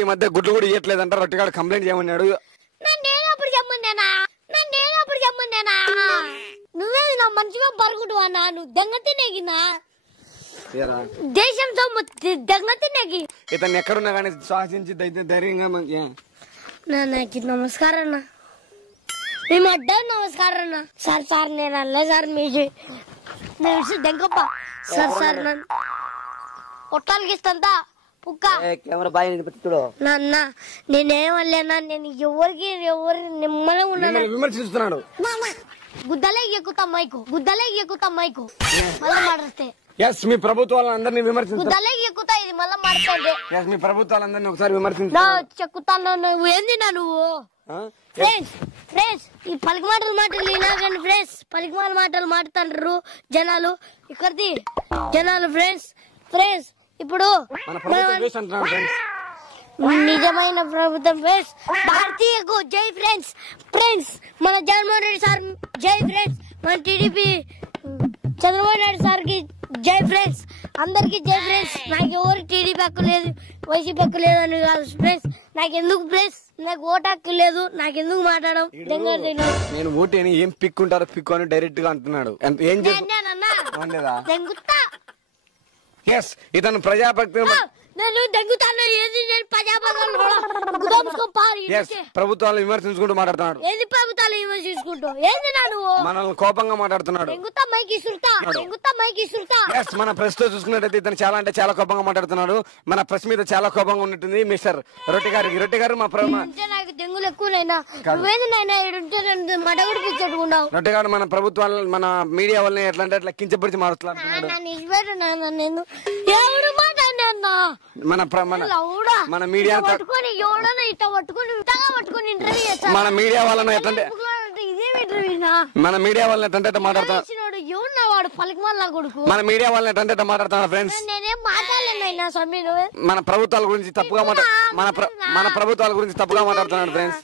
ఈ మధ్య గుడ్లు కూడా ఇవ్వట్లేదంట. రొట్టెగాడు కంప్లైంట్ చేయమన్నాడు. నువ్వే నా మంచిగా పరుగుంటువా? నువ్వు దెంగ తినేగినా దేశం దెంగ తినేగి. ఇతను ఎక్కడున్నా కానీ శ్వాసించి ధైర్యంగా నాన్నకి నమస్కారం అన్న. మేము అడ్డా నమస్కారం అన్న. సార్ సార్ నేను అల్లే సార్ మీ దెంగప్ప సార్ సార్ నన్ను కొట్టాలకి ఇస్తా పుక్క నాన్న. నేనేమన్నా నేను ఎవరికి నిమ్మలం ఉన్నాను. విమర్శిస్తున్నాడు. గుద్దలే ఎక్కుతా మైకు మళ్ళీ మాట్లాడితే మీ ప్రభుత్వాలందరినీ విమర్శించు. గుద్దలే ఎక్కుతా ఇది మళ్ళీ మాట్లాడితే మీ ప్రభుత్వాలందరినీ ఒకసారి విమర్శించు. చెక్కుతాను. నువ్వు ఏంది నువ్వు ఫ్రెండ్స్ ఈ పలికి మాటలు ఇలాగండి ఫ్రెండ్స్. పలికి మాటలు మాట్లాడుతారు జనాలు ఇక్కడిది జనాలు. ఫ్రెండ్స్ ఇప్పుడు నిజమైన ప్రభుత్వం ఫ్రెండ్స్. భారతీయకు జై ఫ్రెండ్స్. మన జగన్మోహన్ రెడ్డి సార్ జై ఫ్రెండ్స్. మన టీడీపీ చంద్రబాబు నాయుడు సార్ కి జై ఫ్రెండ్స్. అందరికి జై ఫ్రెండ్స్. నాకు ఎవరు టీడీపీ హక్కు లేదు, వైసీపీ హక్కు లేదు అని కాదు ఫ్రెండ్స్. నాకెందుకు ఫ్రెండ్స్, నాకు ఓటు హక్కు లేదు, నాకెందుకు మాట్లాడడం. నేను ఓటు ఏం పిక్కుంటారో పిక్కు అని డైరెక్ట్ గా అంటున్నాడు. ఏం ఇతను ప్రజాభక్తి ప్రభుత్వాలు విమర్శించుకుంటూ మాట్లాడుతున్నాడు. ఏది ప్రభుత్వాలు విమర్శించుకుంటూ ఏంది నువ్వు మనల్ని కోపంగా మాట్లాడుతున్నాడు. మన ప్రెస్ తో చూసుకున్నట్టయితే ఇతను చాలా అంటే చాలా కోపంగా మాట్లాడుతున్నాడు. మన ప్రెస్ మీద చాలా కోపంగా ఉన్నట్టుంది మిస్టర్ రొట్టె గారు. మా నాకు దెంగులు ఎక్కువనైనా మడగుడు పిచ్చెట్టుకున్నావు. రొట్టె గారు మన ప్రభుత్వాలు మన మీడియా వల్ల ఎట్లా అంటే అట్లా కించపరిచి మాట్లాడుతున్నాడు. మన మీడియా వాళ్ళని ఎట్లంటే మన మీడియా వాళ్ళని ఎట్లంటే మాట్లాడుతున్నాడు. మన మీడియా వాళ్ళని ఎట్లంటే మాట్లాడుతున్నాడు ఫ్రెండ్స్. మన ప్రభుత్వాల గురించి తప్పుగా మన ప్రభుత్వాల గురించి తప్పుగా మాట్లాడుతున్నాడు ఫ్రెండ్స్.